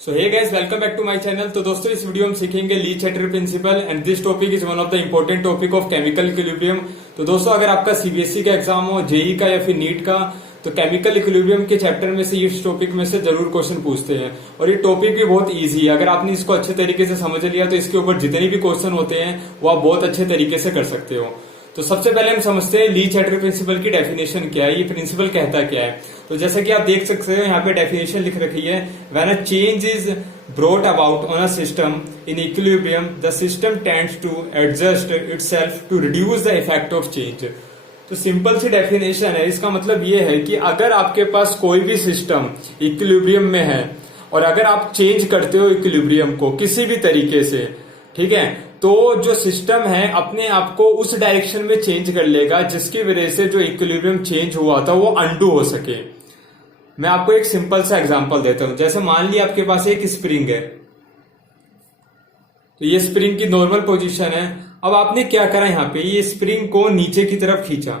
So hey guys, welcome back to my channel. तो दोस्तों, इस वीडियो में सीखेंगे Le Chatelier principle and this topic is one of the important topic of chemical equilibrium. तो दोस्तों, अगर आपका सीबीएसई का एग्जाम हो, जेई का या फिर नीट का, तो केमिकल इक्विलिब्रियम के चैप्टर में से इस टॉपिक में से जरूर क्वेश्चन पूछते हैं। और ये टॉपिक भी बहुत इजी है। अगर आपने इसको अच्छे तरीके से समझ लिया तो इसके ऊपर जितने भी क्वेश्चन होते हैं वो आप बहुत अच्छे तरीके से कर सकते हो। तो सबसे पहले हम समझते हैं ली चैटर्जी प्रिंसिपल की डेफिनेशन क्या है, ये प्रिंसिपल कहता क्या है। तो जैसा कि आप देख सकते हो, यहाँ पे डेफिनेशन लिख रखी है, when a change is brought about on a system in equilibrium the system tends to adjust itself to reduce the effect of change. तो सिंपल सी डेफिनेशन है। इसका मतलब ये है कि अगर आपके पास कोई भी सिस्टम इक्विलिब्रियम में है और अगर आप चेंज करते हो इक्विलिब्रियम को किसी भी तरीके से, ठीक है, तो जो सिस्टम है अपने आप को उस डायरेक्शन में चेंज कर लेगा जिसकी वजह से जो इक्विलिब्रियम चेंज हुआ था वो अनडू हो सके। मैं आपको एक सिंपल सा एग्जांपल देता हूं। जैसे मान लिया आपके पास एक स्प्रिंग है, तो ये स्प्रिंग की नॉर्मल पोजीशन है। अब आपने क्या करा, यहां पे ये स्प्रिंग को नीचे की तरफ खींचा।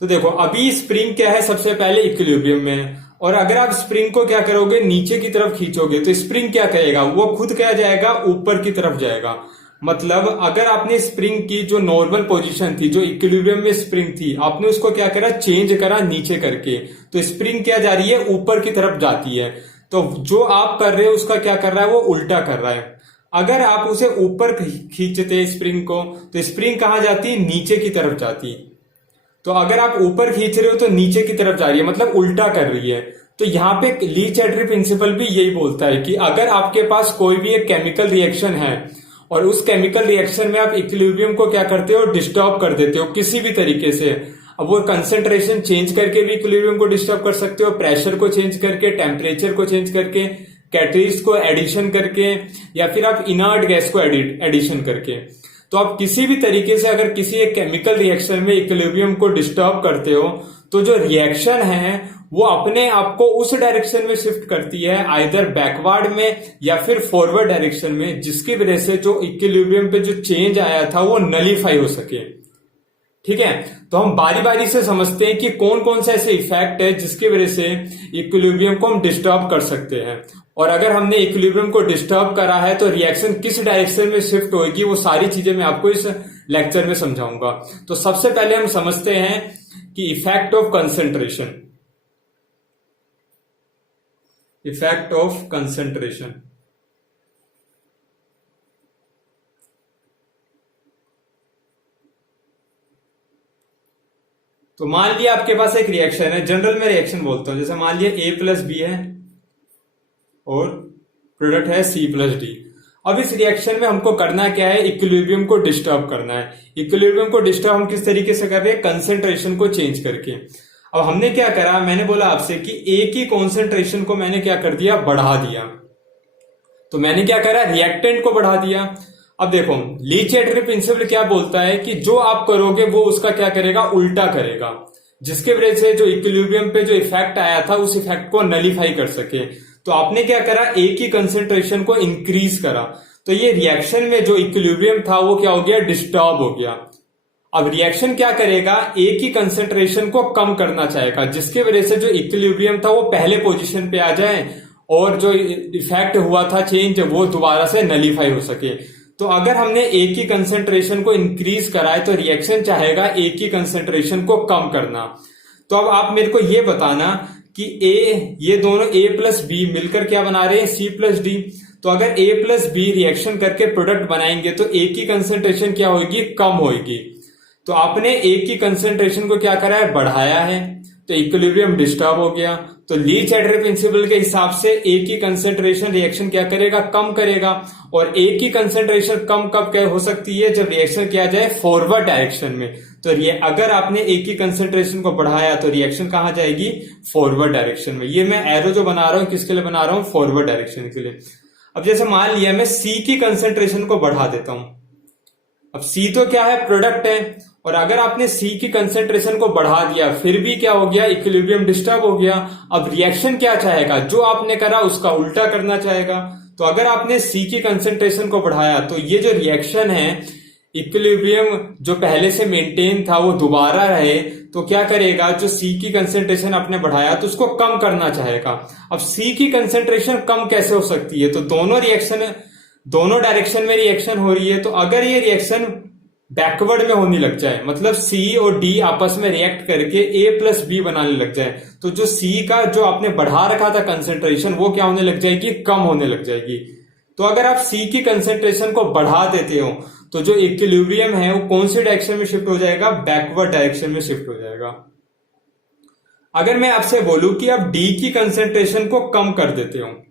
तो देखो, अभी स्प्रिंग क्या है, सबसे पहले इक्विलिब्रियम में है। और अगर आप स्प्रिंग को क्या करोगे, नीचे की तरफ खींचोगे, तो स्प्रिंग क्या करेगा, वो खुद क्या जाएगा, ऊपर की तरफ जाएगा। मतलब अगर आपने स्प्रिंग की जो नॉर्मल पोजीशन थी, जो इक्विलिब्रियम में स्प्रिंग थी, आपने उसको क्या करा, चेंज करा नीचे करके, तो स्प्रिंग क्या जा रही है, ऊपर की तरफ जाती है। तो जो आप कर रहे हो उसका क्या कर रहा है, वो उल्टा कर रहा है। अगर आप उसे ऊपर खींचते स्प्रिंग को, तो स्प्रिंग कहां जाती, नीचे की तरफ जाती। तो अगर आप ऊपर खींच रहे हो तो नीचे की तरफ जा रही है, मतलब उल्टा कर रही है। तो यहाँ पे ली चैटर्जी प्रिंसिपल भी यही बोलता है कि अगर आपके पास कोई भी एक केमिकल रिएक्शन है और उस केमिकल रिएक्शन में आप इक्विलिब्रियम को क्या करते हो, डिस्टर्ब कर देते हो किसी भी तरीके से। अब वो कंसेंट्रेशन चेंज करके भी इक्विलिब्रियम को डिस्टर्ब कर सकते हो, प्रेशर को चेंज करके, टेम्परेचर को चेंज करके, कैटलिस्ट को एडिशन करके, या फिर आप इनर्ट गैस को एडिशन करके। तो आप किसी भी तरीके से अगर किसी एक केमिकल रिएक्शन में इक्विलिब्रियम को डिस्टर्ब करते हो, तो जो रिएक्शन है वो अपने आप को उस डायरेक्शन में शिफ्ट करती है, आइदर बैकवर्ड में या फिर फॉरवर्ड डायरेक्शन में, जिसकी वजह से जो इक्विलिब्रियम पे जो चेंज आया था वो नलीफाई हो सके। ठीक है, तो हम बारी बारी से समझते हैं कि कौन कौन से ऐसे इफेक्ट है जिसकी वजह से इक्विलिब्रियम को हम डिस्टर्ब कर सकते हैं। और अगर हमने इक्विलिब्रियम को डिस्टर्ब करा है तो रिएक्शन किस डायरेक्शन में शिफ्ट होगी, वो सारी चीजें मैं आपको इस लेक्चर में समझाऊंगा। तो सबसे पहले हम समझते हैं कि effect of concentration. Effect of concentration, तो मान लिया आपके पास एक रिएक्शन है, जनरल में रिएक्शन बोलता हूं, जैसे मान लिया A प्लस बी है और प्रोडक्ट है C प्लस डी। अब इस रिएक्शन में हमको करना क्या है, इक्विलिब्रियम को डिस्टर्ब करना है। इक्विलिब्रियम को डिस्टर्ब हम किस तरीके से कर रहे हैं, कंसेंट्रेशन को चेंज करके। अब हमने क्या करा, मैंने बोला आपसे कि A की कॉन्सेंट्रेशन को मैंने क्या कर दिया, बढ़ा दिया। तो मैंने क्या करा, रिएक्टेंट को बढ़ा दिया। अब देखो, ली चैटर्जी प्रिंसिपल क्या बोलता है कि जो आप करोगे वो उसका क्या करेगा, उल्टा करेगा, जिसके वजह से जो इक्विलिब्रियम पे जो इफेक्ट आया था उस इफेक्ट को नलीफाई कर सके। तो आपने क्या करा, ए की कंसेंट्रेशन को इंक्रीज करा, तो ये रिएक्शन में जो इक्विलिब्रियम था वो क्या हो गया, डिस्टर्ब हो गया। अब रिएक्शन क्या करेगा, ए की कंसेंट्रेशन को कम करना चाहेगा, जिसकी वजह से जो इक्विलिब्रियम था वो पहले पोजीशन पे आ जाए और जो इफेक्ट हुआ था चेंज वो दोबारा से नलीफाई हो सके। तो अगर हमने ए की कंसेंट्रेशन को इंक्रीज करा है तो रिएक्शन चाहेगा ए की कंसेंट्रेशन को कम करना। तो अब आप मेरे को ये बताना कि ये दोनों A प्लस बी मिलकर क्या बना रहे हैं, C प्लस डी। तो अगर A प्लस बी रिएक्शन करके प्रोडक्ट बनाएंगे तो A की कंसेंट्रेशन क्या होगी, कम होगी। तो आपने A की कंसेंट्रेशन को क्या करा है, बढ़ाया है, तो इक्विलिब्रियम डिस्टर्ब हो गया। तो ली चैटर्जी प्रिंसिपल के हिसाब से A की कंसेंट्रेशन रिएक्शन क्या करेगा, कम करेगा। और A की कंसेंट्रेशन कम कब हो सकती है, जब रिएक्शन किया जाए फॉरवर्ड डायरेक्शन में। तो अगर आपने A की कंसेंट्रेशन को बढ़ाया तो रिएक्शन कहां जाएगी, फॉरवर्ड डायरेक्शन में। ये मैं एरो जो बना रहा हूं किसके लिए बना रहा हूं, फॉरवर्ड डायरेक्शन के लिए। अब जैसे मान लिया मैं C की कंसेंट्रेशन को बढ़ा देता हूं। अब C तो क्या है, प्रोडक्ट है, और अगर आपने C की कंसेंट्रेशन को बढ़ा दिया फिर भी क्या हो गया, इक्विलिब्रियम डिस्टर्ब हो गया। अब रिएक्शन क्या चाहेगा, जो आपने करा उसका उल्टा करना चाहेगा। तो अगर आपने C की कंसेंट्रेशन को बढ़ाया तो ये जो रिएक्शन है, इक्विलिब्रियम जो पहले से मेंटेन था वो दोबारा रहे, तो क्या करेगा, जो सी की कंसेंट्रेशन आपने बढ़ाया तो उसको कम करना चाहेगा। अब सी की कंसेंट्रेशन कम कैसे हो सकती है, तो दोनों डायरेक्शन में रिएक्शन हो रही है, तो अगर ये रिएक्शन बैकवर्ड में होने लग जाए, मतलब सी और डी आपस में रिएक्ट करके ए प्लस बी बनाने लग जाए, तो जो सी का जो आपने बढ़ा रखा था कंसेंट्रेशन वो क्या होने लग जाएगी, कम होने लग जाएगी। तो अगर आप सी की कंसेंट्रेशन को बढ़ा देते हो तो जो इक्विलिब्रियम है वो कौन सी डायरेक्शन में शिफ्ट हो जाएगा, बैकवर्ड डायरेक्शन में शिफ्ट हो जाएगा। अगर मैं आपसे बोलूं कि आप डी की कंसेंट्रेशन को कम कर देते हो,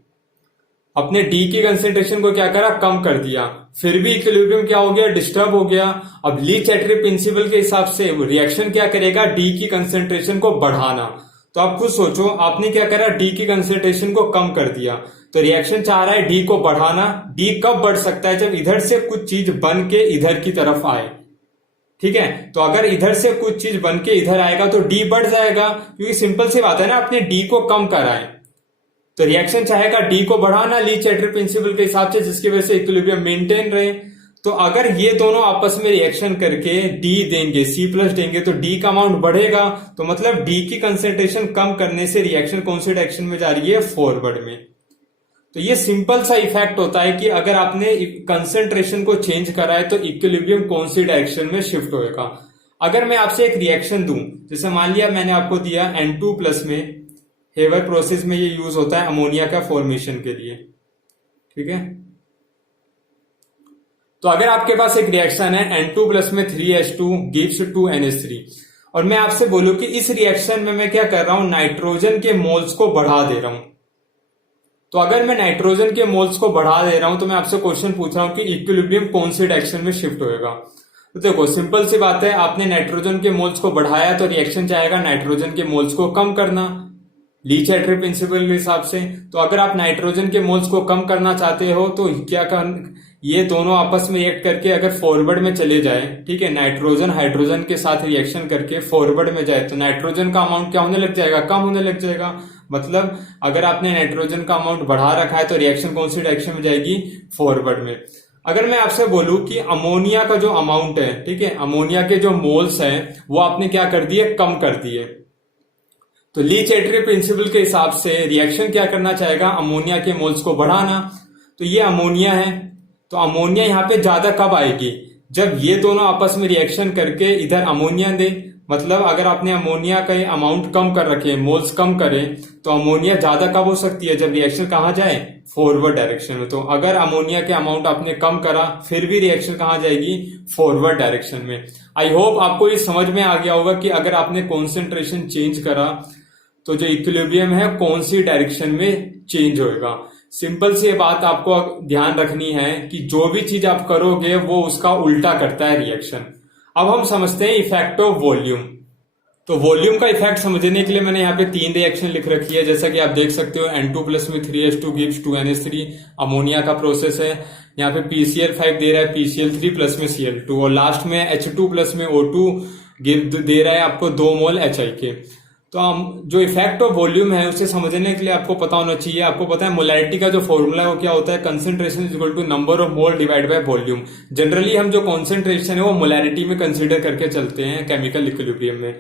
अपने डी की कंसेंट्रेशन को क्या करा, कम कर दिया, फिर भी इक्विलिब्रियम क्या हो गया, डिस्टर्ब हो गया। अब ली-चैटरी प्रिंसिपल के हिसाब से रिएक्शन क्या करेगा, डी की कंसेंट्रेशन को बढ़ाना। तो आप खुद सोचो, आपने क्या करा, डी की कंसेंट्रेशन को कम कर दिया, तो रिएक्शन चाह रहा है डी को बढ़ाना। डी कब बढ़ सकता है, जब इधर से कुछ चीज बन के इधर की तरफ आए, ठीक है। तो अगर इधर से कुछ चीज बन के इधर आएगा तो डी बढ़ जाएगा, क्योंकि सिंपल सी बात है ना, आपने डी को कम करा है तो रिएक्शन चाहेगा डी को बढ़ाना ली-चैटरी प्रिंसिपल के हिसाब से, जिसकी वजह से इक्विलिब्रियम मेंटेन रहे। तो अगर ये दोनों आपस में रिएक्शन करके डी देंगे, सी प्लस देंगे, तो डी का अमाउंट बढ़ेगा, तो मतलब डी की कंसेंट्रेशन कम करने से रिएक्शन कौन सी डायरेक्शन में जा रही है, फॉरवर्ड में। तो ये सिंपल सा इफेक्ट होता है कि अगर आपने कंसेंट्रेशन को चेंज करा है तो इक्विलिब्रियम कौन सी डायरेक्शन में शिफ्ट होएगा। अगर मैं आपसे एक रिएक्शन दूं, जैसे मान लिया मैंने आपको दिया N2 प्लस में, हेवर प्रोसेस में ये यूज होता है अमोनिया का फॉर्मेशन के लिए, ठीक है। तो अगर आपके पास एक रिएक्शन है N2 प्लस में 3H2 गिव्स 2NH3, और मैं आपसे बोलूं कि इस रिएक्शन में मैं क्या कर रहा हूं, नाइट्रोजन के मोल्स को बढ़ा दे रहा हूं। तो अगर मैं नाइट्रोजन के मोल्स को बढ़ा दे रहा हूं तो मैं आपसे क्वेश्चन पूछ रहा हूं कि इक्विलिब्रियम कौन सी डायरेक्शन में शिफ्ट होएगा। तो देखो सिंपल सी बात है, आपने नाइट्रोजन के मोल्स को बढ़ाया तो रिएक्शन चाहेगा नाइट्रोजन के मोल्स को कम करना ली-चैटरी प्रिंसिपल के हिसाब से। तो अगर आप नाइट्रोजन के मोल्स को कम करना चाहते हो तो क्या कर, ये दोनों आपस में रिएक्ट करके अगर फॉरवर्ड में चले जाए, ठीक है, नाइट्रोजन हाइड्रोजन के साथ रिएक्शन करके फॉरवर्ड में जाए, तो नाइट्रोजन का अमाउंट क्या होने लग जाएगा, कम होने लग जाएगा। मतलब अगर आपने नाइट्रोजन का अमाउंट बढ़ा रखा है तो रिएक्शन कौन सी डायरेक्शन में जाएगी, फॉरवर्ड में। अगर मैं आपसे बोलूं कि अमोनिया का जो अमाउंट है, ठीक है, अमोनिया के जो मोल्स हैं वो आपने क्या कर दिए, कम कर दिए, तो ली-चैटरी प्रिंसिपल के हिसाब से रिएक्शन क्या करना चाहेगा, अमोनिया के मोल्स को बढ़ाना। तो ये अमोनिया है, तो अमोनिया यहाँ पे ज्यादा कब आएगी, जब ये दोनों आपस में रिएक्शन करके इधर अमोनिया दे। मतलब अगर आपने अमोनिया का अमाउंट कम कर रखे, मोल्स कम करें, तो अमोनिया ज्यादा कब हो सकती है, जब रिएक्शन कहाँ जाए, फॉरवर्ड डायरेक्शन में। तो अगर अमोनिया के अमाउंट आपने कम करा फिर भी रिएक्शन कहाँ जाएगी, फॉरवर्ड डायरेक्शन में। आई होप आपको ये समझ में आ गया होगा कि अगर आपने कॉन्सेंट्रेशन चेंज करा तो जो इक्विलिब्रियम है कौन सी डायरेक्शन में चेंज होएगा। सिंपल सी बात आपको ध्यान रखनी है कि जो भी चीज आप करोगे वो उसका उल्टा करता है रिएक्शन। अब हम समझते हैं इफेक्ट ऑफ वॉल्यूम। तो वॉल्यूम का इफेक्ट समझने के लिए मैंने यहाँ पे 3 रिएक्शन लिख रखी है, जैसा कि आप देख सकते हो N2 प्लस में 3H2 गिव्स 2NH3 अमोनिया का प्रोसेस है। यहाँ पे PCl5 दे रहा है PCl3 प्लस में Cl2, और लास्ट में H2 प्लस में O2 गिव दे रहा है आपको 2 मोल HI के। तो हम जो इफेक्ट ऑफ वॉल्यूम है उसे समझने के लिए आपको पता होना चाहिए। आपको पता है मोलैरिटी का जो फॉर्मूला है वो क्या होता है, concentration is equal to number of mole divide by volume. Generally हम जो कॉन्सेंट्रेशन है वो मोलैरिटी में कंसीडर करके चलते हैं केमिकल इक्विलिब्रियम में।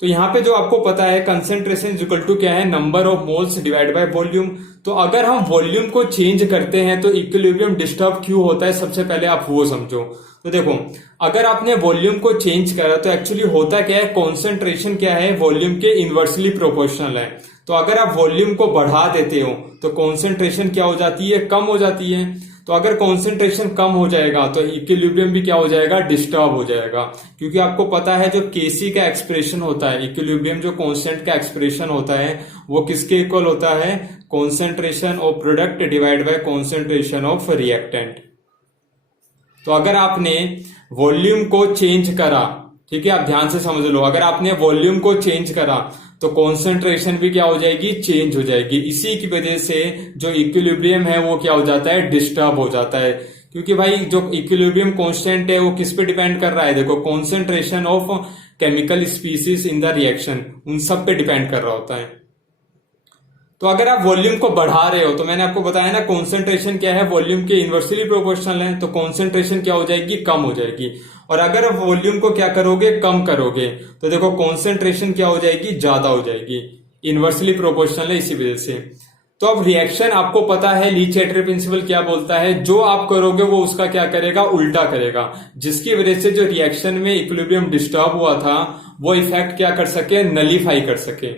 तो यहाँ पे जो आपको पता है कंसंट्रेशन इज इक्वल टू क्या है, number of moles divide by volume. तो अगर हम वॉल्यूम को चेंज करते हैं तो इक्विलिब्रियम डिस्टर्ब क्यों होता है, सबसे पहले आप वो समझो। तो देखो अगर आपने वॉल्यूम को चेंज करा तो एक्चुअली होता क्या है, कॉन्सेंट्रेशन क्या है, वॉल्यूम के इनवर्सली प्रोपोर्शनल है। तो अगर आप वॉल्यूम को बढ़ा देते हो तो कॉन्सेंट्रेशन क्या हो जाती है, कम हो जाती है। तो अगर कॉन्सेंट्रेशन कम हो जाएगा तो इक्विलिब्रियम भी क्या हो जाएगा, डिस्टर्ब हो जाएगा। क्योंकि आपको पता है जो केसी का एक्सप्रेशन होता है, इक्विलिब्रियम जो कांस्टेंट का एक्सप्रेशन होता है वो किसके इक्वल होता है, concentration of product divide by concentration of reactant. तो अगर आपने वॉल्यूम को चेंज करा, ठीक है, आप ध्यान से समझ लो, अगर आपने वॉल्यूम को चेंज करा तो कॉन्सेंट्रेशन भी क्या हो जाएगी, चेंज हो जाएगी। इसी की वजह से जो इक्विलिब्रियम है वो क्या हो जाता है, डिस्टर्ब हो जाता है। क्योंकि भाई जो इक्विलिब्रियम कांस्टेंट है वो किस पे डिपेंड कर रहा है, देखो concentration of chemical species in the reaction, उन सब पे डिपेंड कर रहा होता है। तो अगर आप वॉल्यूम को बढ़ा रहे हो तो मैंने आपको बताया ना कॉन्सेंट्रेशन क्या है, वॉल्यूम के इनवर्सली प्रोपोर्शनल है, तो कॉन्सेंट्रेशन क्या हो जाएगी, कम हो जाएगी। और अगर वॉल्यूम को क्या करोगे, कम करोगे, तो देखो कॉन्सेंट्रेशन क्या हो जाएगी, ज्यादा हो जाएगी। इनवर्सली प्रोपोर्शनल है इसी वजह से। तो अब रिएक्शन आपको पता है ली-चैटरे प्रिंसिपल क्या बोलता है, जो आप करोगे वो उसका क्या करेगा, उल्टा करेगा, जिसकी वजह से जो रिएक्शन में इक्विलिब्रियम डिस्टर्ब हुआ था वो इफेक्ट क्या कर सके, नलीफाई कर सके।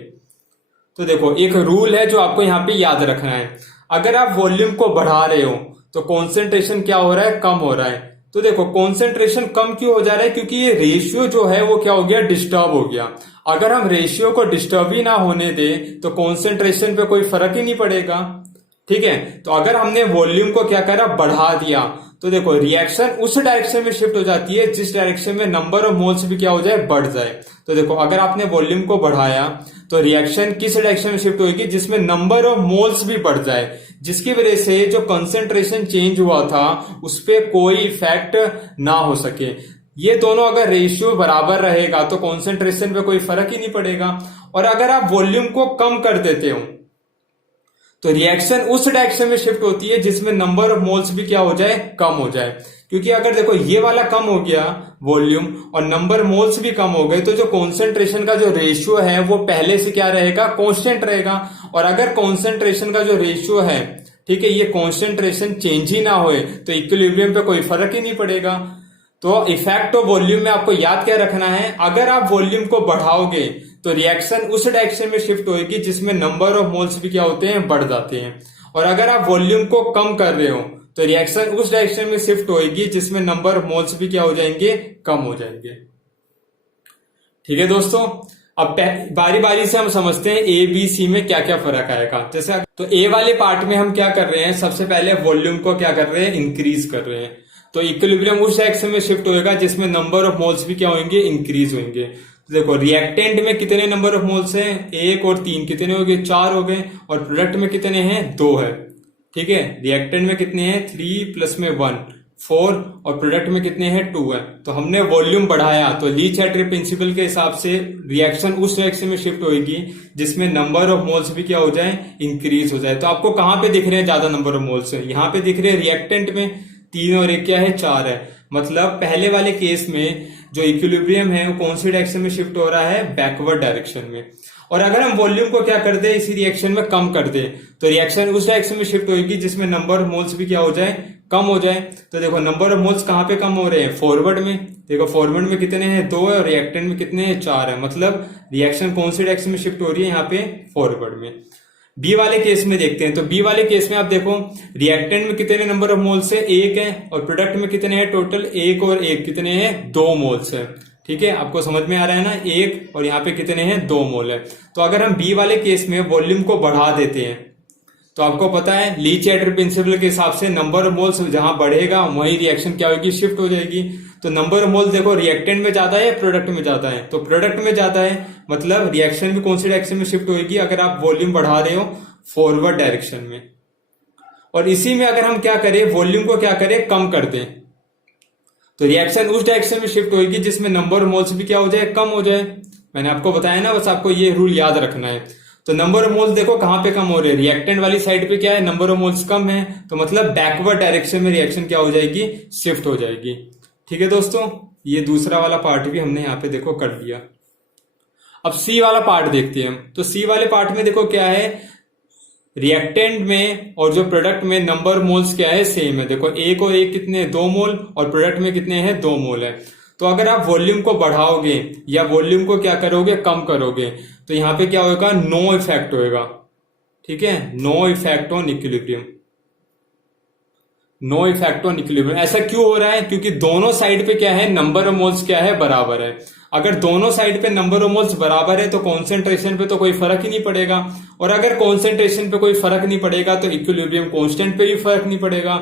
तो देखो एक रूल है जो आपको यहाँ पे याद रखना है, अगर आप वॉल्यूम को बढ़ा रहे हो तो कॉन्सेंट्रेशन क्या हो रहा है, कम हो रहा है। तो देखो कॉन्सेंट्रेशन कम क्यों हो जा रहा है, क्योंकि ये रेशियो जो है वो क्या हो गया, डिस्टर्ब हो गया। अगर हम रेशियो को डिस्टर्ब ही ना होने दें तो कॉन्सेंट्रेशन पे कोई फर्क ही नहीं पड़ेगा, ठीक है। तो अगर हमने वॉल्यूम को क्या करा, बढ़ा दिया, तो देखो रिएक्शन उस डायरेक्शन में शिफ्ट हो जाती है जिस डायरेक्शन में नंबर ऑफ मोल्स भी क्या हो जाए, बढ़ जाए। तो देखो अगर आपने वॉल्यूम को बढ़ाया तो रिएक्शन किस डायरेक्शन में शिफ्ट होगी, जिसमें नंबर ऑफ मोल्स भी बढ़ जाए, जिसकी वजह से जो कंसंट्रेशन चेंज हुआ था उस पर कोई इफेक्ट ना हो सके। ये दोनों अगर रेशियो बराबर रहेगा तो कॉन्सेंट्रेशन पे कोई फर्क ही नहीं पड़ेगा। और अगर आप वॉल्यूम को कम कर देते हो तो रिएक्शन उस डायरेक्शन में शिफ्ट होती है जिसमें नंबर ऑफ मोल्स भी क्या हो जाए, कम हो जाए। क्योंकि अगर देखो ये वाला कम हो गया वॉल्यूम और नंबर मोल्स भी कम हो गए तो जो कॉन्सेंट्रेशन का जो रेशियो है वो पहले से क्या रहेगा, कांस्टेंट रहेगा। और अगर कॉन्सेंट्रेशन का जो रेशियो है, ठीक है, ये कॉन्सेंट्रेशन चेंज ही ना होए तो इक्विलिब्रियम पे कोई फर्क ही नहीं पड़ेगा। तो इफेक्ट ऑफ वॉल्यूम में आपको याद क्या रखना है, अगर आप वॉल्यूम को बढ़ाओगे तो रिएक्शन उस डायरेक्शन में शिफ्ट होगी जिसमें नंबर ऑफ मोल्स भी क्या होते हैं, बढ़ जाते हैं। और अगर आप वॉल्यूम को कम कर रहे हो तो रिएक्शन उस डायरेक्शन में शिफ्ट होगी जिसमें नंबर ऑफ मोल्स भी क्या हो जाएंगे, कम हो जाएंगे। ठीक है दोस्तों, अब बारी बारी से हम समझते हैं ए बी सी में क्या क्या फर्क आएगा। जैसे तो ए वाले पार्ट में हम क्या कर रहे हैं, सबसे पहले वॉल्यूम को क्या कर रहे हैं, इंक्रीज कर रहे हैं। तो इक्विलिब्रियम उस डायरेक्शन में शिफ्ट होएगा जिसमें नंबर ऑफ मोल्स भी क्या होंगे, इंक्रीज होंगे। तो देखो रिएक्टेंट में कितने नंबर ऑफ मोल्स हैं, 1 और 3 कितने हो गए, 4 हो गए। और प्रोडक्ट में कितने हैं, 2 है, ठीक है। रिएक्टेंट में कितने हैं, 3 प्लस में 1 4 और प्रोडक्ट में कितने हैं, 2 है। तो हमने वॉल्यूम बढ़ाया तो ली-चैटरे प्रिंसिपल के हिसाब से रिएक्शन उस डायरेक्शन में शिफ्ट होगी जिसमें नंबर ऑफ मोल्स भी क्या हो जाए, इंक्रीज हो जाए। तो आपको कहां पे दिख रहे हैं ज्यादा नंबर ऑफ मोल्स, यहाँ पे दिख रहे हैं रिएक्टेंट में, 3 और 1 क्या है, 4 है। मतलब पहले वाले केस में जो इक्विलिब्रियम है वो कौन सी डायरेक्शन में शिफ्ट हो रहा है, बैकवर्ड डायरेक्शन में। और अगर हम वॉल्यूम को क्या कर दे, इसी रिएक्शन में कम कर दे तो रिएक्शन उस डायरेक्शन में शिफ्ट होगी जिसमें नंबर ऑफ मोल्स भी क्या हो जाए, कम हो जाए। तो देखो नंबर ऑफ मोल्स कहां पे कम हो रहे हैं, फॉरवर्ड में। देखो फॉरवर्ड में कितने हैं, 2 है, और रिएक्टेंट में कितने हैं, 4 है। मतलब रिएक्शन कौन सी डायरेक्शन में शिफ्ट हो रही है, यहाँ पे फॉरवर्ड में। बी वाले केस में देखते हैं। तो बी वाले केस में आप देखो रिएक्टेंट में कितने नंबर ऑफ मोल्स है, 1 है, और प्रोडक्ट में कितने हैं, टोटल 1 और 1 कितने हैं, 2 मोल्स है। ठीक है, आपको समझ में आ रहा है ना, 1 और यहाँ पे कितने हैं, 2 मोल है। तो अगर हम बी वाले केस में वॉल्यूम को बढ़ा देते हैं तो आपको पता है ली-चैटरे प्रिंसिपल के हिसाब से नंबर ऑफ मोल्स जहां बढ़ेगा वही रिएक्शन क्या होगी, शिफ्ट हो जाएगी। तो नंबर ऑफ मोल देखो रिएक्टेंट में ज्यादा है या प्रोडक्ट में ज्यादा है, तो प्रोडक्ट में ज्यादा है, मतलब रिएक्शन भी कौन सी डायरेक्शन में शिफ्ट होगी, अगर आप वॉल्यूम बढ़ा रहे हो, फॉरवर्ड डायरेक्शन में। और इसी में अगर हम क्या करें, वॉल्यूम को क्या करें, कम कर दें, तो रिएक्शन उस डायरेक्शन में शिफ्ट होगी जिसमें नंबर ऑफ मोल्स भी क्या हो जाए, कम हो जाए। मैंने आपको बताया ना, बस आपको ये रूल याद रखना है। तो नंबर ऑफ मोल्स देखो कहां पे कम हो रहे हैं, रिएक्टेंट वाली साइड पे क्या है, नंबर ऑफ मोल्स कम है, तो मतलब बैकवर्ड डायरेक्शन में रिएक्शन क्या हो जाएगी, शिफ्ट हो जाएगी। ठीक है दोस्तों, ये दूसरा वाला पार्ट भी हमने यहाँ पे देखो कर दिया। अब सी वाला पार्ट देखते हैं हम। तो सी वाले पार्ट में देखो क्या है, रिएक्टेंट में और जो प्रोडक्ट में नंबर मोल्स क्या है, सेम है। देखो 1 और 1 कितने, 2 मोल, और प्रोडक्ट में कितने हैं, 2 मोल है। तो अगर आप वॉल्यूम को बढ़ाओगे या वॉल्यूम को क्या करोगे, कम करोगे, तो यहां पे क्या होगा, नो इफेक्ट होएगा। ठीक है, no effect on equilibrium, no effect on equilibrium. ऐसा क्यों हो रहा है, क्योंकि दोनों साइड पे क्या है, नंबर ऑफ मोल्स क्या है, बराबर है। अगर दोनों साइड पे नंबर ऑफ मोल्स बराबर है तो कॉन्सेंट्रेशन पे तो कोई फर्क ही नहीं पड़ेगा, और अगर कॉन्सेंट्रेशन पे कोई फर्क नहीं पड़ेगा तो इक्विलिब्रियम कांस्टेंट पे भी फर्क नहीं पड़ेगा।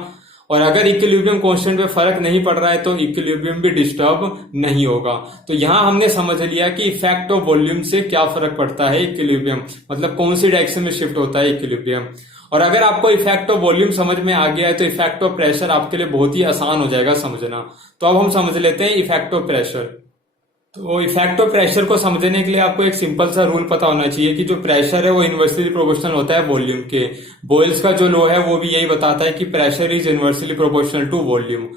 और अगर इक्विलिब्रियम कांस्टेंट पे फर्क नहीं पड़ रहा है तो इक्विलिब्रियम भी डिस्टर्ब नहीं होगा। तो यहां हमने समझ लिया कि इफेक्ट ऑफ वॉल्यूम से क्या फर्क पड़ता है, इक्विलिब्रियम, मतलब कौन सी डायरेक्शन में शिफ्ट होता है इक्विलिब्रियम। और अगर आपको इफेक्ट ऑफ वॉल्यूम समझ में आ गया है तो इफेक्ट ऑफ प्रेशर आपके लिए बहुत ही आसान हो जाएगा समझना। तो अब हम समझ लेते हैं इफेक्ट ऑफ प्रेशर। तो इफेक्ट ऑफ प्रेशर को समझने के लिए आपको एक सिंपल सा रूल पता होना चाहिए कि जो प्रेशर है वो इनवर्सली प्रोपोर्शनल होता है वॉल्यूम के। बॉयल्स का जो लॉ है वो भी यही बताता है कि pressure is inversely proportional to volume.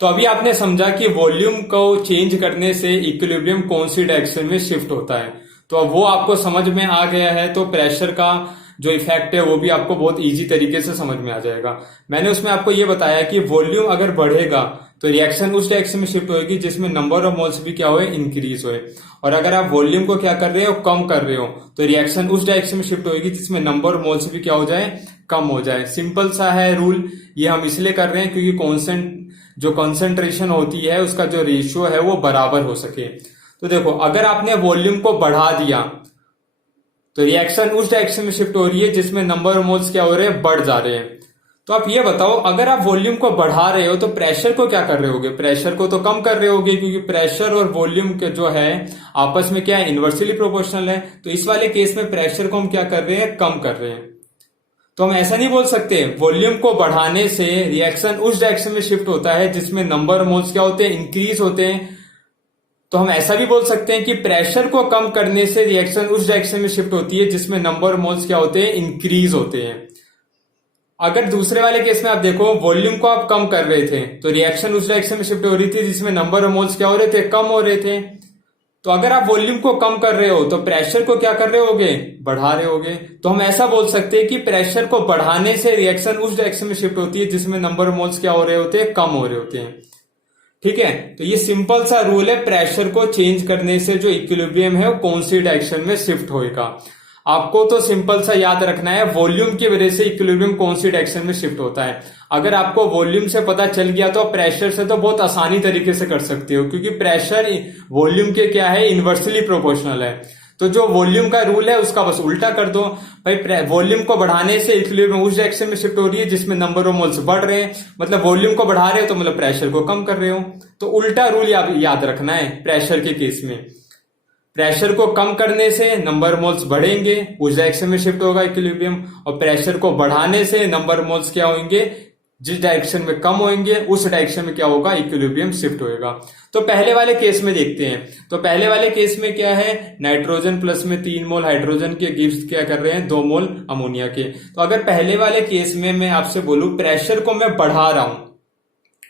तो अभी आपने समझा कि वॉल्यूम को चेंज करने से इक्विलिब्रियम कौन सी डायरेक्शन में शिफ्ट होता है। तो अब वो आपको समझ में आ गया है, तो प्रेशर का जो इफेक्ट है वो भी आपको बहुत इजी तरीके से समझ में आ जाएगा। मैंने उसमें आपको ये बताया कि वॉल्यूम अगर बढ़ेगा तो रिएक्शन उस डायरेक्शन में शिफ्ट होगी जिसमें नंबर ऑफ मोल्स भी क्या होए, इंक्रीज होए। और अगर आप वॉल्यूम को क्या कर रहे हो, कम कर रहे हो, तो रिएक्शन उस डायरेक्शन में शिफ्ट होगी जिसमें नंबर ऑफ मोल्स भी क्या हो जाए, कम हो जाए। सिंपल सा है रूल, ये हम इसलिए कर रहे हैं क्योंकि जो कॉन्सेंट्रेशन होती है उसका जो रेशियो है वो बराबर हो सके। तो देखो, अगर आपने वॉल्यूम को बढ़ा दिया तो रिएक्शन उस डायरेक्शन में शिफ्ट हो रही है जिसमें नंबर ऑफ मोल्स क्या हो रहे हैं, बढ़ जा रहे हैं। तो आप ये बताओ, अगर आप वॉल्यूम को बढ़ा रहे हो तो प्रेशर को क्या कर रहे होगे, प्रेशर को तो कम कर रहे होगे, क्योंकि प्रेशर और वॉल्यूम के जो है आपस में क्या है, इनवर्सली प्रोपोर्शनल है। तो इस वाले केस में प्रेशर को हम क्या कर रहे हैं, कम कर रहे हैं। तो हम ऐसा नहीं बोल सकते वॉल्यूम को बढ़ाने से रिएक्शन उस डायरेक्शन में शिफ्ट होता है जिसमें नंबर ऑफ मोल्स क्या होते हैं, इंक्रीज होते हैं। तो हम ऐसा भी बोल सकते हैं कि प्रेशर को कम करने से रिएक्शन उस डायरेक्शन में शिफ्ट होती है जिसमें नंबर ऑफ मोल्स क्या होते हैं, इंक्रीज होते हैं। अगर दूसरे वाले केस में आप देखो, वॉल्यूम को आप कम कर रहे थे तो रिएक्शन उस डायरेक्शन में शिफ्ट हो रही थी जिसमें नंबर ऑफ मोल्स क्या हो रहे थे, कम हो रहे थे। तो अगर आप वॉल्यूम को कम कर रहे हो तो प्रेशर को क्या कर रहे होगे, बढ़ा रहे होगे। तो हम ऐसा बोल सकते हैं कि प्रेशर को बढ़ाने से रिएक्शन उस डायरेक्शन में शिफ्ट होती है जिसमें नंबर ऑफ मोल्स क्या हो रहे होते हैं, कम हो रहे होते हैं। ठीक है, तो ये सिंपल सा रूल है, प्रेशर को चेंज करने से जो इक्विलिब्रियम है वो कौन सी डायरेक्शन में शिफ्ट होएगा। आपको तो सिंपल सा याद रखना है, वॉल्यूम की वजह से इक्विलिब्रियम कौन सी डायरेक्शन में शिफ्ट होता है। अगर आपको वॉल्यूम से पता चल गया तो आप प्रेशर से तो बहुत आसानी तरीके से कर सकते हो, क्योंकि प्रेशर वॉल्यूम के क्या है, इनवर्सली प्रोपोर्शनल है। तो जो वॉल्यूम का रूल है उसका बस उल्टा कर दो भाई, वॉल्यूम को बढ़ाने से इक्विलिब्रियम उस डायरेक्शन में शिफ्ट हो रही है जिसमें नंबर ऑफ मोल्स बढ़ रहे हैं, मतलब वॉल्यूम को बढ़ा रहे हो तो मतलब प्रेशर को कम कर रहे हो। तो उल्टा रूल याद रखना है प्रेशर के केस में। प्रेशर को कम करने से नंबर मोल्स बढ़ेंगे, उस डायरेक्शन में शिफ्ट होगा इक्विलिब्रियम, और प्रेशर को बढ़ाने से नंबर मोल्स क्या होंगे, जिस डायरेक्शन में कम होंगे उस डायरेक्शन में क्या होगा, इक्विलिब्रियम शिफ्ट होएगा। तो पहले वाले केस में देखते हैं। तो पहले वाले केस में क्या है, नाइट्रोजन प्लस में 3 मोल हाइड्रोजन के गिव्स क्या कर रहे हैं, 2 मोल अमोनिया के। तो अगर पहले वाले केस में मैं आपसे बोलूं प्रेशर को मैं बढ़ा रहा हूं,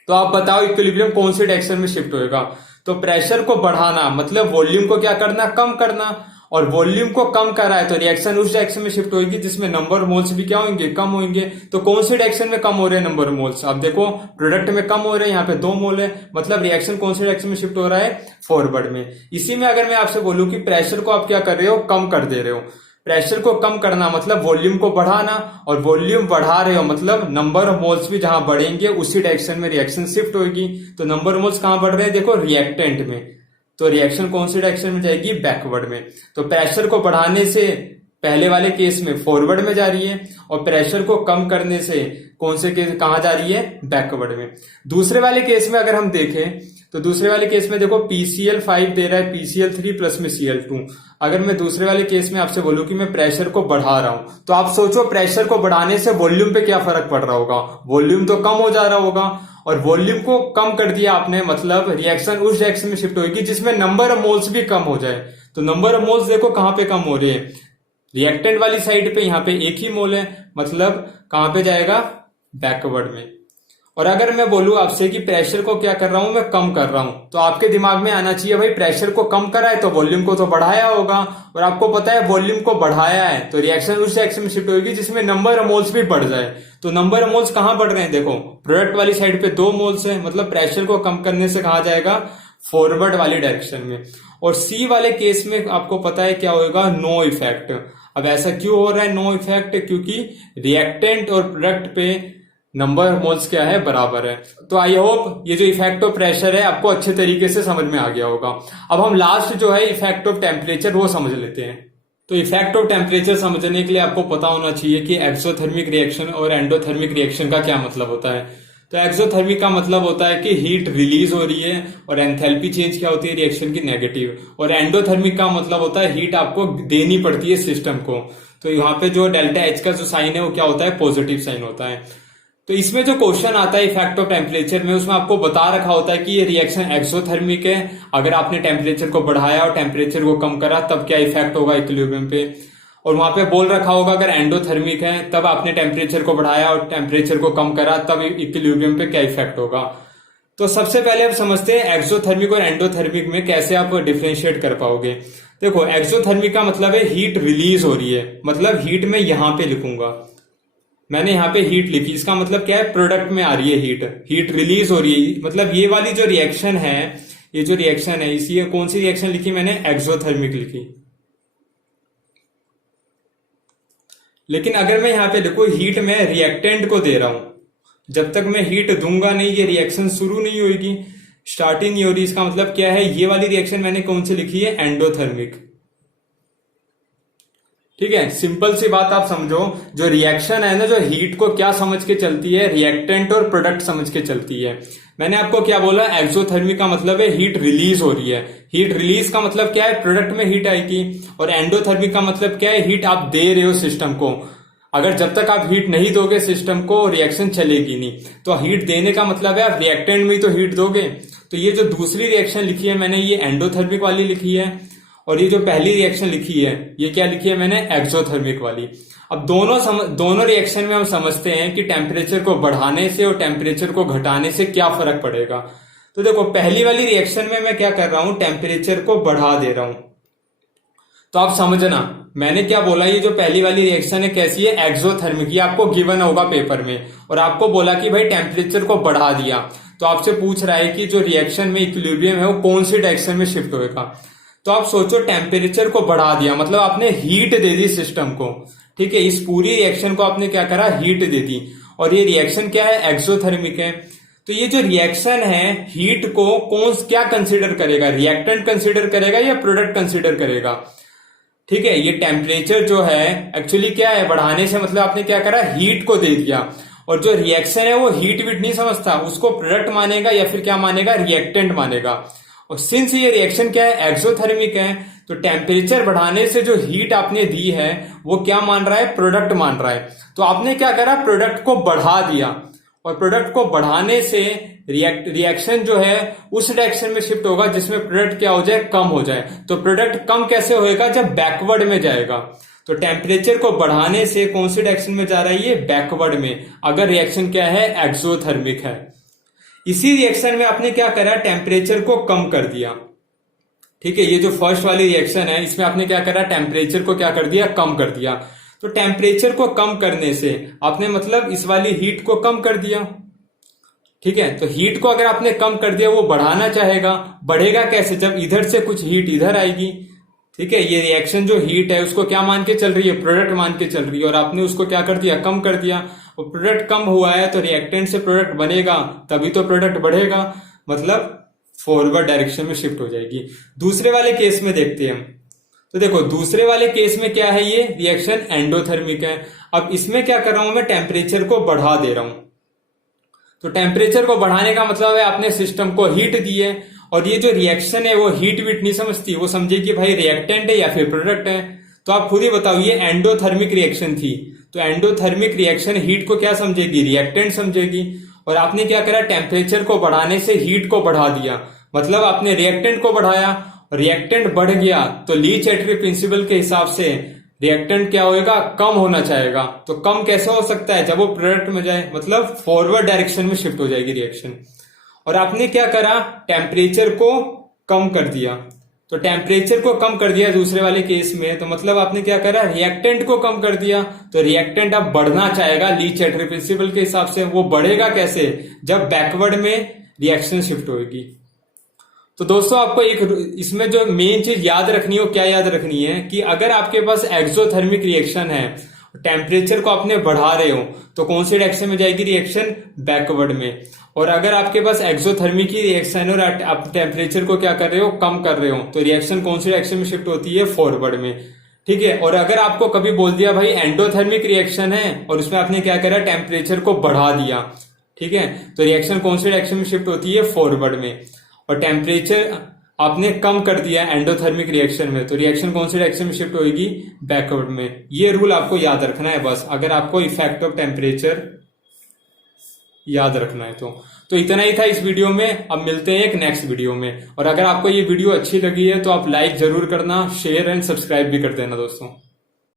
तो आप बताओ इक्विलिब्रियम कौन सी डायरेक्शन में शिफ्ट होएगा। तो प्रेशर को बढ़ाना मतलब वॉल्यूम को क्या करना, कम करना, और वॉल्यूम को कम करा है तो रिएक्शन उस डायरेक्शन में शिफ्ट होगी जिसमें नंबर मोल्स भी क्या होंगे, कम होंगे। तो कौन सी डायरेक्शन में कम हो रहे हैं नंबर मोल्स, आप देखो प्रोडक्ट में कम हो रहे हैं, यहाँ पे 2 मोल है, मतलब रिएक्शन कौन सी डायरेक्शन में शिफ्ट हो रहा है, फॉरवर्ड में। इसी में अगर मैं आपसे बोलूं कि प्रेशर को आप क्या कर रहे हो, कम कर दे रहे हो। प्रेशर को कम करना मतलब वॉल्यूम को बढ़ाना, और वॉल्यूम बढ़ा रहे हो मतलब नंबर ऑफ मोल्स भी जहां बढ़ेंगे उसी डायरेक्शन में रिएक्शन शिफ्ट होगी। तो नंबर ऑफ मोल्स कहां बढ़ रहे हैं, देखो रिएक्टेंट में, तो रिएक्शन कौन सी डायरेक्शन में जाएगी, बैकवर्ड में। तो प्रेशर को बढ़ाने से पहले वाले केस में फॉरवर्ड में जा रही है, और प्रेशर को कम करने से कौन से केस कहां जा रही है, बैकवर्ड में। दूसरे वाले केस में अगर हम देखें तो दूसरे वाले केस में देखो PCl5 दे रहा है, PCl3 प्लस में Cl2। अगर मैं दूसरे वाले केस में आपसे बोलूं कि मैं प्रेशर को बढ़ा रहा हूं, तो आप सोचो प्रेशर को बढ़ाने से वॉल्यूम पे क्या फर्क पड़ रहा होगा, वॉल्यूम तो कम हो जा रहा होगा। और वॉल्यूम को कम कर दिया आपने मतलब रिएक्शन उस डायरेक्शन में शिफ्ट होगी जिसमें नंबर ऑफ मोल्स भी कम हो जाए। तो नंबर ऑफ मोल्स देखो कहां पे कम हो रहे हैं, रिएक्टेंट वाली साइड पे, यहाँ पे 1 ही मोल है, मतलब कहां पे जाएगा, बैकवर्ड में। और अगर मैं बोलूं आपसे कि प्रेशर को क्या कर रहा हूं, मैं कम कर रहा हूं, तो आपके दिमाग में आना चाहिए भाई प्रेशर को कम करा है तो वॉल्यूम को तो बढ़ाया होगा, और आपको पता है वॉल्यूम को बढ़ाया है तो रिएक्शन उस डायरेक्शन में शिफ्ट होगी जिसमें नंबर ऑफ मोल्स भी बढ़ जाए। तो नंबर ऑफ मोल्स कहां बढ़ रहे हैं, देखो प्रोडक्ट वाली साइड पे 2 मोल्स है, मतलब प्रेशर को कम करने से कहा जाएगा, फॉरवर्ड वाली डायरेक्शन में। और सी वाले केस में आपको पता है क्या होगा, नो इफेक्ट। अब ऐसा क्यों हो रहा है नो इफेक्ट, क्योंकि रिएक्टेंट और प्रोडक्ट पे नंबर ऑफ मोल्स क्या है, बराबर है। तो आई होप ये जो इफेक्ट ऑफ प्रेशर है आपको अच्छे तरीके से समझ में आ गया होगा। अब हम लास्ट जो है इफेक्ट ऑफ टेम्परेचर वो समझ लेते हैं। तो इफेक्ट ऑफ टेम्परेचर समझने के लिए आपको पता होना चाहिए कि एक्सोथर्मिक रिएक्शन और एंडोथर्मिक रिएक्शन का क्या मतलब होता है। तो एक्सोथर्मिक का मतलब होता है कि हीट रिलीज हो रही है, और एंथैल्पी चेंज क्या होती है, रिएक्शन की नेगेटिव। और एंडोथर्मिक का मतलब होता है हीट आपको देनी पड़ती है सिस्टम को। तो यहाँ पे जो डेल्टा एच का जो साइन है वो क्या होता है, पॉजिटिव साइन होता है। तो इसमें जो क्वेश्चन आता है इफेक्ट ऑफ टेम्परेचर में, उसमें आपको बता रखा होता है कि ये रिएक्शन एक्सोथर्मिक है, अगर आपने टेम्परेचर को बढ़ाया और टेम्परेचर को कम करा तब क्या इफेक्ट होगा इक्विलिब्रियम पे। और वहां पे बोल रखा होगा अगर एंडोथर्मिक है तब आपने टेम्परेचर को बढ़ाया और टेम्परेचर को कम करा तब इक्विलिब्रियम पे क्या इफेक्ट होगा। तो सबसे पहले आप समझते हैं एक्सोथर्मिक और एंडोथर्मिक में कैसे आप डिफरेंशिएट कर पाओगे। देखो, एक्सोथर्मिक का मतलब है हीट रिलीज हो रही है, मतलब हीट मैं यहां पे लिखूंगा, मैंने यहां पे हीट लिखी, इसका मतलब क्या है, प्रोडक्ट में आ रही है हीट रिलीज हो रही है, मतलब ये वाली जो रिएक्शन है, ये जो रिएक्शन है, इसी कौन सी रिएक्शन लिखी मैंने, एक्सोथर्मिक लिखी। लेकिन अगर मैं यहां पे देखो हीट मैं रिएक्टेंट को दे रहा हूं, जब तक मैं हीट दूंगा नहीं ये रिएक्शन शुरू नहीं होगी, स्टार्ट ही नहीं हो रही, इसका मतलब क्या है, ये वाली रिएक्शन मैंने कौन सी लिखी है, एंडोथर्मिक। ठीक है, सिंपल सी बात आप समझो, जो रिएक्शन है ना, जो हीट को क्या समझ के चलती है, रिएक्टेंट और प्रोडक्ट समझ के चलती है। मैंने आपको क्या बोला, एक्सोथर्मिक का मतलब है हीट रिलीज हो रही है, हीट रिलीज का मतलब क्या है, प्रोडक्ट में हीट आएगी, और एंडोथर्मिक का मतलब क्या है, हीट आप दे रहे हो सिस्टम को। अगर जब तक आप हीट नहीं दोगे सिस्टम को, रिएक्शन चलेगी नहीं। तो हीट देने का मतलब है आप रिएक्टेंट में ही तो हीट दोगे। तो ये जो दूसरी रिएक्शन लिखी है मैंने, ये एंडोथर्मिक वाली लिखी है, और ये जो पहली रिएक्शन लिखी है ये क्या लिखी है मैंने, एक्सोथर्मिक वाली। अब दोनों रिएक्शन में हम समझते हैं कि टेम्परेचर को बढ़ाने से और टेम्परेचर को घटाने से क्या फर्क पड़ेगा। तो देखो, पहली वाली रिएक्शन में मैं क्या कर रहा हूं, टेम्परेचर को बढ़ा दे रहा हूं। तो आप समझना मैंने क्या बोला, ये जो पहली वाली रिएक्शन है कैसी है, एक्सोथर्मिक, ये आपको गिवन होगा पेपर में, और आपको बोला कि भाई टेम्परेचर को बढ़ा दिया, तो आपसे पूछ रहा है कि जो रिएक्शन में इक्विलिब्रियम है वो कौन सी डायरेक्शन में शिफ्ट होगा। तो आप सोचो, टेम्परेचर को बढ़ा दिया मतलब आपने हीट दे दी सिस्टम को। ठीक है, इस पूरी रिएक्शन को आपने क्या करा, हीट दे दी, और ये रिएक्शन क्या है, एक्सोथर्मिक है। तो ये जो रिएक्शन है, हीट को क्या कंसीडर करेगा, रिएक्टेंट कंसीडर करेगा या प्रोडक्ट कंसीडर करेगा। ठीक है, ये टेम्परेचर जो है एक्चुअली क्या है, बढ़ाने से मतलब आपने क्या करा, हीट को दे दिया, और जो रिएक्शन है वो हीट वीट नहीं समझता, उसको प्रोडक्ट मानेगा या फिर क्या मानेगा, रिएक्टेंट मानेगा। और सिंस ये रिएक्शन क्या है, एक्सोथर्मिक है, तो टेम्परेचर बढ़ाने से जो हीट आपने दी है वो क्या मान रहा है, प्रोडक्ट मान रहा है। तो आपने क्या करा, प्रोडक्ट को बढ़ा दिया, और प्रोडक्ट को बढ़ाने से रिएक्शन जो है उस डायरेक्शन में शिफ्ट होगा जिसमें प्रोडक्ट क्या हो जाए, कम हो जाए। तो प्रोडक्ट कम कैसे होएगा, जब बैकवर्ड में जाएगा। तो टेम्परेचर को बढ़ाने से कौन सी डायरेक्शन में जा रहा है, ये बैकवर्ड में, अगर रिएक्शन क्या है, एक्सोथर्मिक है। इसी रिएक्शन में आपने क्या करा, टेम्परेचर को कम कर दिया। ठीक है, ये जो फर्स्ट वाली रिएक्शन है इसमें आपने क्या करा, टेम्परेचर को क्या कर दिया, कम कर दिया। तो टेम्परेचर को कम करने से आपने मतलब इस वाली हीट को कम कर दिया। ठीक है, तो हीट को अगर आपने कम कर दिया, वो बढ़ाना चाहेगा, बढ़ेगा कैसे, जब इधर से कुछ हीट इधर आएगी। ठीक है, ये रिएक्शन जो हीट है उसको क्या मान के चल रही है, प्रोडक्ट मान के चल रही है, और आपने उसको क्या कर दिया, कम कर दिया। और प्रोडक्ट कम हुआ है तो रिएक्टेंट से प्रोडक्ट बनेगा, तभी तो प्रोडक्ट बढ़ेगा, मतलब फॉरवर्ड डायरेक्शन में शिफ्ट हो जाएगी। दूसरे वाले केस में देखते हैं हम। तो देखो, दूसरे वाले केस में क्या है, ये रिएक्शन एंडोथर्मिक है। अब इसमें क्या कर रहा हूं मैं, टेम्परेचर को बढ़ा दे रहा हूं। तो टेम्परेचर को बढ़ाने का मतलब है आपने सिस्टम को हीट दी है, और ये जो रिएक्शन है वो हीट वीट नहीं समझती, वो समझेगी भाई रिएक्टेंट है या फिर प्रोडक्ट है। तो आप खुद ही बताओ, ये एंडोथर्मिक रिएक्शन थी, तो एंडोथर्मिक रिएक्शन हीट को क्या समझेगी, रिएक्टेंट समझेगी। और आपने क्या करा, टेम्परेचर को बढ़ाने से हीट को बढ़ा दिया, मतलब आपने रिएक्टेंट को बढ़ाया, रिएक्टेंट बढ़ गया तो ली-चैटरी प्रिंसिपल के हिसाब से रिएक्टेंट क्या होएगा, कम होना चाहेगा। तो कम कैसे हो सकता है, जब वो प्रोडक्ट में जाए, मतलब फॉरवर्ड डायरेक्शन में शिफ्ट हो जाएगी रिएक्शन। और आपने क्या करा, टेम्परेचर को कम कर दिया। तो टेम्परेचर को कम कर दिया दूसरे वाले केस में, तो मतलब आपने क्या करा, रिएक्टेंट को कम कर दिया। तो रिएक्टेंट अब बढ़ना चाहेगा ली-चैटरी प्रिंसिपल के हिसाब से। वो बढ़ेगा कैसे, जब बैकवर्ड में रिएक्शन शिफ्ट होगी। तो दोस्तों, आपको एक इसमें जो मेन चीज याद रखनी हो, क्या याद रखनी है, कि अगर आपके पास एक्सोथर्मिक रिएक्शन है, टेम्परेचर को आपने बढ़ा रहे हो, तो कौन सी डायरेक्शन में जाएगी रिएक्शन, बैकवर्ड में। और अगर आपके पास एक्सोथर्मिक की रिएक्शन है और आप टेम्परेचर को क्या कर रहे हो, कम कर रहे हो, तो रिएक्शन कौन सी डायरेक्शन में शिफ्ट होती है, फॉरवर्ड में। ठीक है, और अगर आपको कभी बोल दिया भाई एंडोथर्मिक रिएक्शन है और उसमें आपने क्या करा, टेम्परेचर को बढ़ा दिया, ठीक है, तो रिएक्शन कौन सी डायरेक्शन में शिफ्ट होती है, फॉरवर्ड में। और टेम्परेचर आपने कम कर दिया एंडोथर्मिक रिएक्शन में, तो रिएक्शन कौन सी डायरेक्शन में शिफ्ट होगी, बैकवर्ड में। ये रूल आपको याद रखना है बस, अगर आपको इफेक्ट ऑफ टेम्परेचर याद रखना है तो इतना ही था इस वीडियो में। अब मिलते हैं एक नेक्स्ट वीडियो में। और अगर आपको ये वीडियो अच्छी लगी है तो आप लाइक जरूर करना, शेयर एंड सब्सक्राइब भी कर देना दोस्तों।